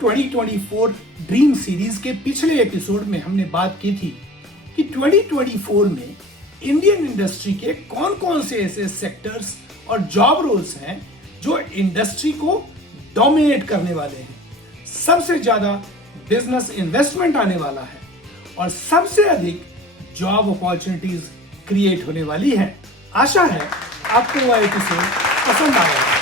2024 dream series के पिछले episode में हमने बात की थी कि 2024 में इंडियन इंडस्ट्री के कौन कौन से ऐसे सेक्टर्स और जॉब रोल्स हैं जो इंडस्ट्री को डोमिनेट करने वाले हैं, सबसे ज्यादा बिजनेस इन्वेस्टमेंट आने वाला है और सबसे अधिक जॉब अपॉर्चुनिटीज क्रिएट होने वाली है। आशा है आपको वह एपिसोड पसंद आएगा।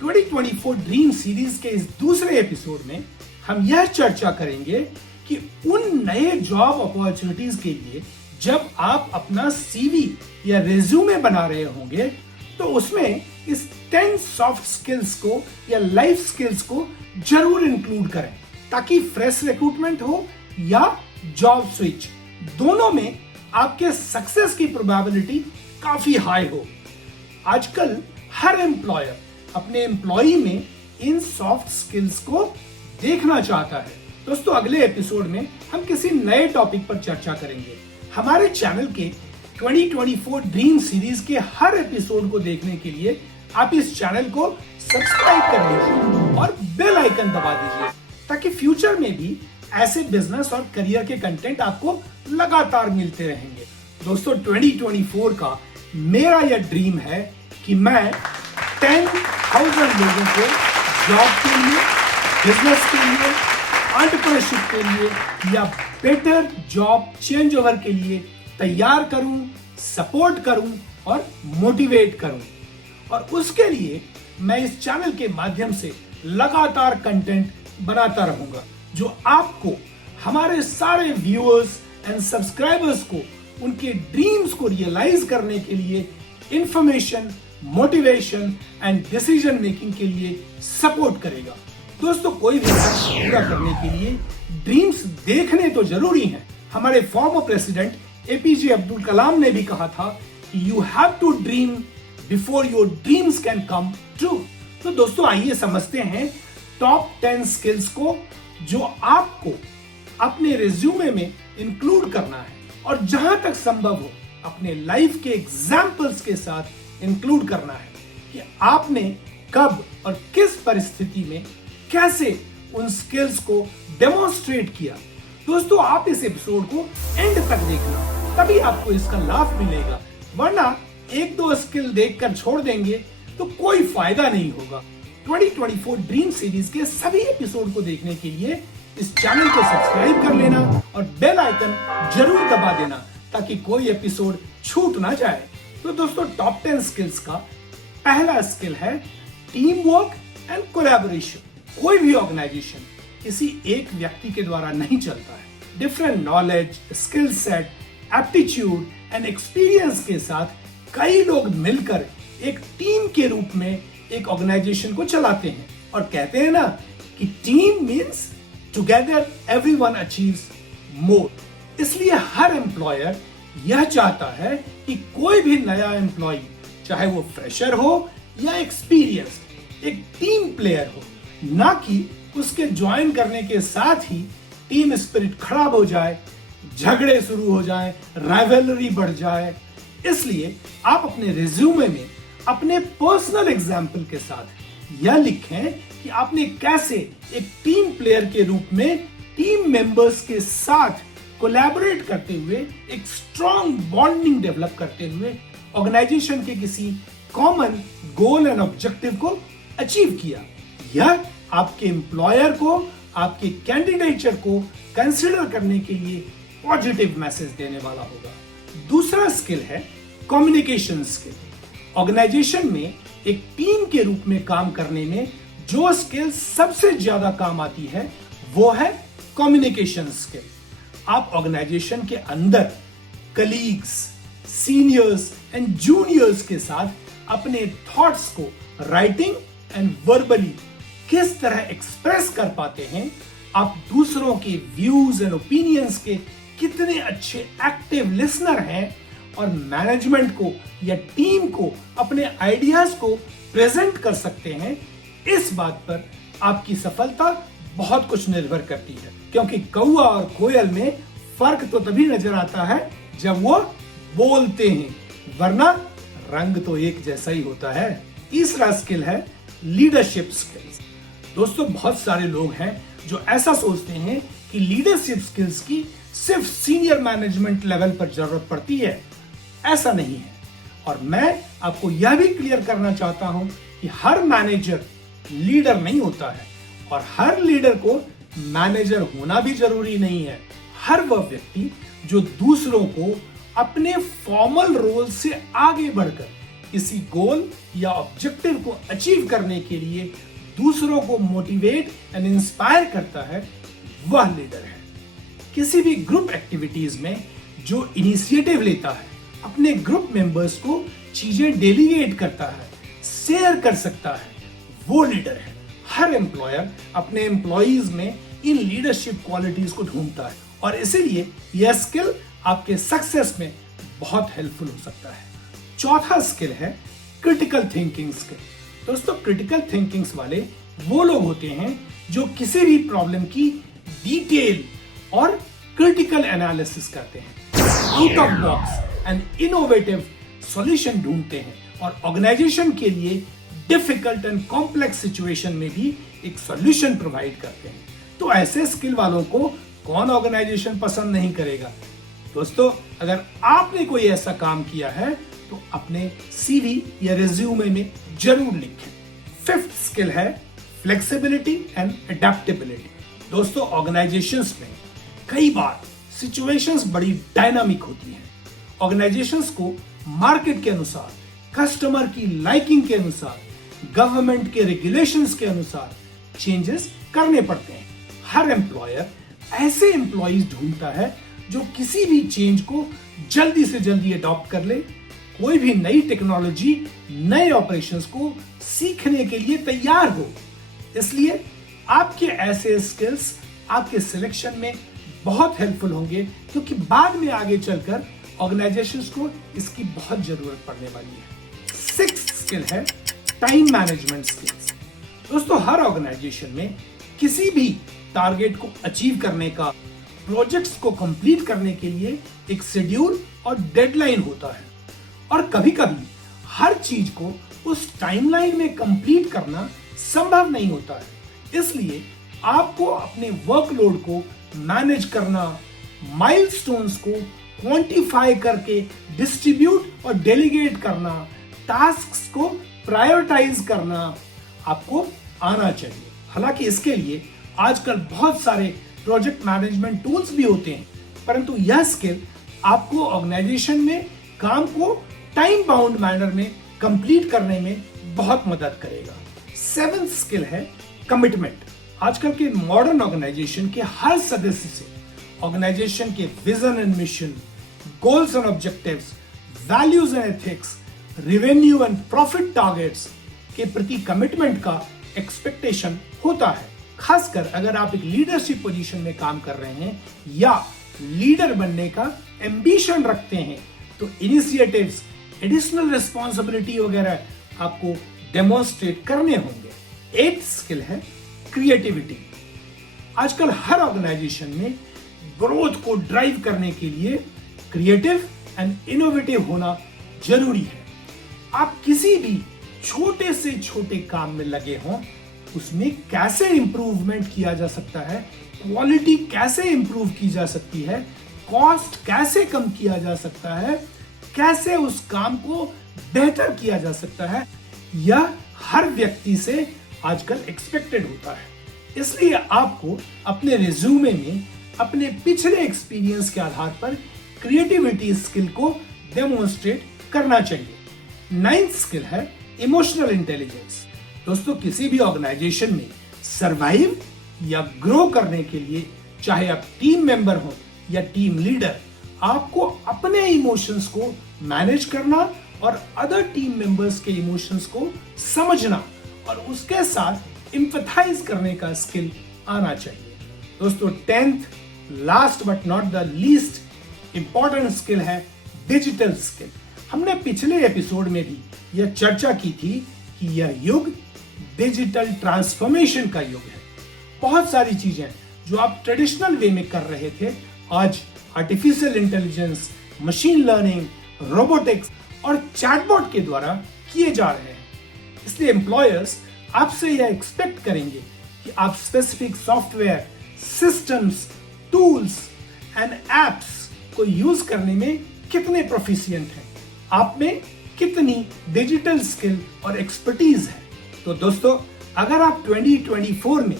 2024 ड्रीम सीरीज के इस दूसरे एपिसोड में हम यह चर्चा करेंगे कि उन नए जॉब अपॉर्चुनिटीज के लिए जब आप अपना सीवी या रिज्यूमे बना रहे होंगे तो उसमें इस 10 सॉफ्ट स्किल्स को या लाइफ स्किल्स को जरूर इंक्लूड करें ताकि फ्रेश रिक्रूटमेंट हो या जॉब स्विच, दोनों में आपके सक्सेस की प्रोबेबिलिटी काफी हाई हो। आजकल हर एम्प्लॉयर अपने एम्प्लॉई में इन सॉफ्ट स्किल्स को देखना चाहता है। दोस्तों, अगले एपिसोड में हम किसी नए टॉपिक पर चर्चा करेंगे। हमारे चैनल के 2024 ड्रीम सीरीज के हर एपिसोड को देखने के लिए आप इस चैनल को सब्सक्राइब कर लीजिए और बेल आइकन दबा दीजिए ताकि फ्यूचर में भी ऐसे बिजनेस और करियर के कंटेंट आपको लगातार मिलते रहेंगे। दोस्तों, 2024 का मेरा यह ड्रीम है कि मैं 10,000 लोगों को जॉब के लिए, बिजनेस के लिए, एंटरप्रेन्योरशिप के लिए या बेटर जॉब चेंज ओवर के लिए तैयार करूं, सपोर्ट करूं और मोटिवेट करूं। और उसके लिए मैं इस चैनल के माध्यम से लगातार कंटेंट बनाता रहूंगा जो आपको, हमारे सारे व्यूअर्स एंड सब्सक्राइबर्स को उनके ड्रीम्स को रियलाइज करने के लिए information, motivation and decision making के लिए सपोर्ट करेगा। दोस्तों, कोई भी लक्ष्य पूरा करने के लिए ड्रीम्स देखने तो जरूरी हैं। हमारे former president APJ Abdul Kalam ने भी कहा था कि you have to dream before your dreams can come true. तो दोस्तों, आइए समझते हैं टॉप 10 स्किल्स को जो आपको अपने रिज्यूमे में इंक्लूड करना है और जहां तक संभव हो अपने लाइफ के एग्जाम्पल्स के साथ इंक्लूड करना है कि आपने कब और किस परिस्थिति में कैसे उन स्किल्स को डेमोन्स्ट्रेट किया। दोस्तों, आप इस एपिसोड को एंड तक देखना, तभी आपको इसका लाभ मिलेगा, वरना एक दो स्किल देखकर छोड़ देंगे तो कोई फायदा नहीं होगा। 2024 ड्रीम सीरीज के सभी एपिसोड को देखने के लिए इस चैनल को सब्सक्राइब कर लेना और बेल आइकन जरूर दबा देना ताकि कोई एपिसोड छूट ना जाए। तो दोस्तों, टॉप 10 स्किल्स का पहला स्किल है टीम वर्क एंड कोलैबोरेशन। कोई भी ऑर्गेनाइजेशन किसी एक व्यक्ति के द्वारा नहीं चलता है। Different knowledge, skill set, aptitude and experience के साथ कई लोग मिलकर एक टीम के रूप में एक ऑर्गेनाइजेशन को चलाते हैं और कहते हैं ना कि team means together everyone achieves more. इसलिए हर एम्प्लॉयर यह चाहता है कि कोई भी नया एम्प्लॉय, चाहे वो फ्रेशर हो या एक्सपीरियंस्ड, एक टीम प्लेयर हो, ना कि उसके ज्वाइन करने के साथ ही टीम स्पिरिट खराब हो जाए, झगड़े शुरू हो जाए, राइवलरी बढ़ जाए। इसलिए आप अपने रिज्यूमे में अपने पर्सनल एग्जाम्पल के साथ यह लिखें कि आपने कैसे एक टीम प्लेयर के रूप में टीम मेंबर्स के साथ कोलैबोरेट करते हुए एक स्ट्रॉन्ग बॉन्डिंग डेवलप करते हुए ऑर्गेनाइजेशन के किसी कॉमन गोल एंड ऑब्जेक्टिव को अचीव किया। यह आपके एम्प्लॉयर को, आपके कैंडिडेचर को कंसिडर करने के लिए पॉजिटिव मैसेज देने वाला होगा। दूसरा स्किल है कम्युनिकेशन स्किल। ऑर्गेनाइजेशन में एक टीम के रूप में काम करने में जो स्किल सबसे ज्यादा काम आती है वो है कम्युनिकेशन स्किल। आप ऑर्गेनाइजेशन के अंदर कलीग्स, सीनियर्स एंड जूनियर्स के साथ अपने थॉट्स को राइटिंग एंड वर्बली किस तरह एक्सप्रेस कर पाते हैं, आप दूसरों के व्यूज एंड ओपिनियंस के कितने अच्छे एक्टिव लिसनर हैं और मैनेजमेंट को या टीम को अपने आइडियाज को प्रेजेंट कर सकते हैं, इस बात पर आपकी सफलता बहुत कुछ निर्भर करती है। क्योंकि कौवा और कोयल में फर्क तो तभी नजर आता है जब वो बोलते हैं, वरना रंग तो एक जैसा ही होता है। तीसरा स्किल है लीडरशिप स्किल्स। दोस्तों, बहुत सारे लोग हैं जो ऐसा सोचते हैं कि लीडरशिप स्किल्स की सिर्फ सीनियर मैनेजमेंट लेवल पर जरूरत पड़ती है। ऐसा नहीं है। और मैं आपको यह भी क्लियर करना चाहता हूं कि हर मैनेजर लीडर नहीं होता है और हर लीडर को मैनेजर होना भी जरूरी नहीं है। हर वह व्यक्ति जो दूसरों को अपने फॉर्मल रोल से आगे बढ़कर किसी गोल या ऑब्जेक्टिव को अचीव करने के लिए दूसरों को मोटिवेट एंड इंस्पायर करता है, वह लीडर है। किसी भी ग्रुप एक्टिविटीज में जो इनिशिएटिव लेता है, अपने ग्रुप मेंबर्स को चीजें डेलीगेट करता है, शेयर कर सकता है, वो लीडर है। हर एम्प्लॉयर अपने एम्प्लॉइज में इन लीडरशिप क्वालिटीज को ढूंढता है और इसीलिए यह स्किल आपके सक्सेस में बहुत हेल्पफुल हो सकता है। चौथा स्किल है क्रिटिकल थिंकिंग स्किल। दोस्तों, क्रिटिकल थिंकिंग वाले वो लोग होते हैं जो किसी भी प्रॉब्लम की डिटेल और क्रिटिकल एनालिसिस करते हैं, out of box and innovative solution ढूंढते हैं और ऑर्गेनाइजेशन के लिए डिफिकल्ट एंड कॉम्प्लेक्स सिचुएशन में भी एक सॉल्यूशन प्रोवाइड करते हैं। तो ऐसे स्किल वालों को कौन ऑर्गेनाइजेशन पसंद नहीं करेगा। दोस्तों, अगर आपने कोई ऐसा काम किया है तो अपने सीवी या रिज्यूमे में जरूर लिखें। फिफ्थ स्किल है फ्लेक्सिबिलिटी एंड अडेप्टेबिलिटी। दोस्तों, ऑर्गेनाइजेशंस में कई बार सिचुएशंस बड़ी डायनामिक होती हैं। ऑर्गेनाइजेशंस को मार्केट के अनुसार, कस्टमर की लाइकिंग के अनुसार, गवर्नमेंट के रेगुलेशंस के अनुसार चेंजेस करने पड़ते हैं। हर एम्प्लॉयर ऐसे एम्प्लॉइज ढूंढता है जो किसी भी चेंज को जल्दी से जल्दी अडॉप्ट कर ले, कोई भी नई टेक्नोलॉजी, नए ऑपरेशंस को सीखने के लिए तैयार हो। इसलिए आपके ऐसे स्किल्स आपके सिलेक्शन में बहुत हेल्पफुल होंगे, क्योंकि बाद में आगे चलकर ऑर्गेनाइजेशंस को इसकी बहुत जरूरत पड़ने वाली है। सिक्स्थ स्किल है टाइम मैनेजमेंट स्किल्स। दोस्तों, हर ऑर्गेनाइजेशन में किसी भी टारगेट को अचीव करने का, प्रोजेक्ट्स को कंप्लीट करने के लिए एक शेड्यूल और डेडलाइन होता है और कभी-कभी हर चीज को उस टाइमलाइन में कंप्लीट करना संभव नहीं होता है। इसलिए आपको अपने वर्कलोड को मैनेज करना, माइलस्टोन्स को क्वांटिफाई करके डिस्ट्रीब्यूट और डेलीगेट करना, टास्क्स को प्रायोरिटाइज करना आपको आना चाहिए। हालांकि इसके लिए आजकल बहुत सारे प्रोजेक्ट मैनेजमेंट टूल्स भी होते हैं, परंतु यह स्किल आपको ऑर्गेनाइजेशन में काम को टाइम बाउंड मैनर में कंप्लीट करने में बहुत मदद करेगा। सेवेंथ स्किल है कमिटमेंट। आजकल के मॉडर्न ऑर्गेनाइजेशन के हर सदस्य से ऑर्गेनाइजेशन के vision and mission, goals and objectives, values and ethics, revenue and profit targets के प्रति कमिटमेंट का एक्सपेक्टेशन होता है। खासकर अगर आप एक लीडरशिप पोजीशन में काम कर रहे हैं या लीडर बनने का एम्बिशन रखते हैं, तो इनिशिएटिव्स, एडिशनल रिस्पॉन्सिबिलिटी वगैरह आपको डेमोन्स्ट्रेट करने होंगे। एथ स्किल है क्रिएटिविटी। आजकल हर ऑर्गेनाइजेशन में ग्रोथ को ड्राइव करने के लिए क्रिएटिव एंड इनोवेटिव होना जरूरी है। आप किसी भी छोटे से छोटे काम में लगे हों, उसमें कैसे इंप्रूवमेंट किया जा सकता है, क्वालिटी कैसे इंप्रूव की जा सकती है, कॉस्ट कैसे कम किया जा सकता है, कैसे उस काम को बेहतर किया जा सकता है, यह हर व्यक्ति से आजकल एक्सपेक्टेड होता है। इसलिए आपको अपने रिज्यूमे में अपने पिछले एक्सपीरियंस के आधार पर क्रिएटिविटी स्किल को डेमोन्स्ट्रेट करना चाहिए। नाइन्थ स्किल है इमोशनल इंटेलिजेंस। दोस्तों, किसी भी ऑर्गेनाइजेशन में सरवाइव या ग्रो करने के लिए, चाहे आप टीम मेंबर हो या टीम लीडर, आपको अपने इमोशंस को मैनेज करना और अदर टीम मेंबर्स के इमोशंस को समझना और उसके साथ एम्पैथाइज करने का स्किल आना चाहिए। दोस्तों, 10th last but not the least important skill है डिजिटल स्किल। हमने पिछले एपिसोड में भी यह चर्चा की थी कि यह युग डिजिटल ट्रांसफॉर्मेशन का युग है। बहुत सारी चीजें जो आप ट्रेडिशनल वे में कर रहे थे, आज artificial intelligence, machine learning, robotics और चैटबॉट के द्वारा किए जा रहे हैं। इसलिए एम्प्लॉयर्स आपसे यह एक्सपेक्ट करेंगे कि आप specific software, systems, tools and apps को यूज करने में कितने प्रोफिशिएंट हैं, आप में कितनी डिजिटल स्किल और एक्सपर्टीज है। तो दोस्तों, अगर आप 2024 में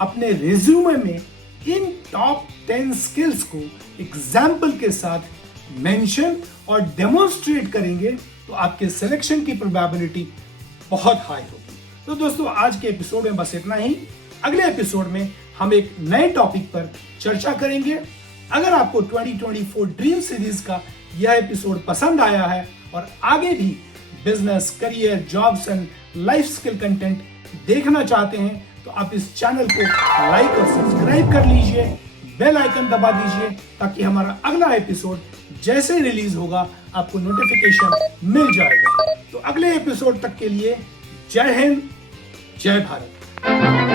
अपने रिज्यूमे में इन टॉप 10 स्किल्स को एग्जाम्पल के साथ मेंशन और डेमोन्स्ट्रेट करेंगे तो आपके सिलेक्शन की प्रोबेबिलिटी बहुत हाई होगी। तो दोस्तों, आज के एपिसोड में बस इतना ही। अगले एपिसोड में हम एक नए टॉपिक पर चर्चा करेंगे। अगर आपको 2024 ड्रीम सीरीज का यह एपिसोड पसंद आया है और आगे भी business, career, jobs and life skill content देखना चाहते हैं तो आप इस चैनल को लाइक और सब्सक्राइब कर लीजिए, बेल आइकन दबा दीजिए ताकि हमारा अगला एपिसोड जैसे रिलीज होगा आपको नोटिफिकेशन मिल जाएगा। तो अगले एपिसोड तक के लिए जय हिंद, जय भारत।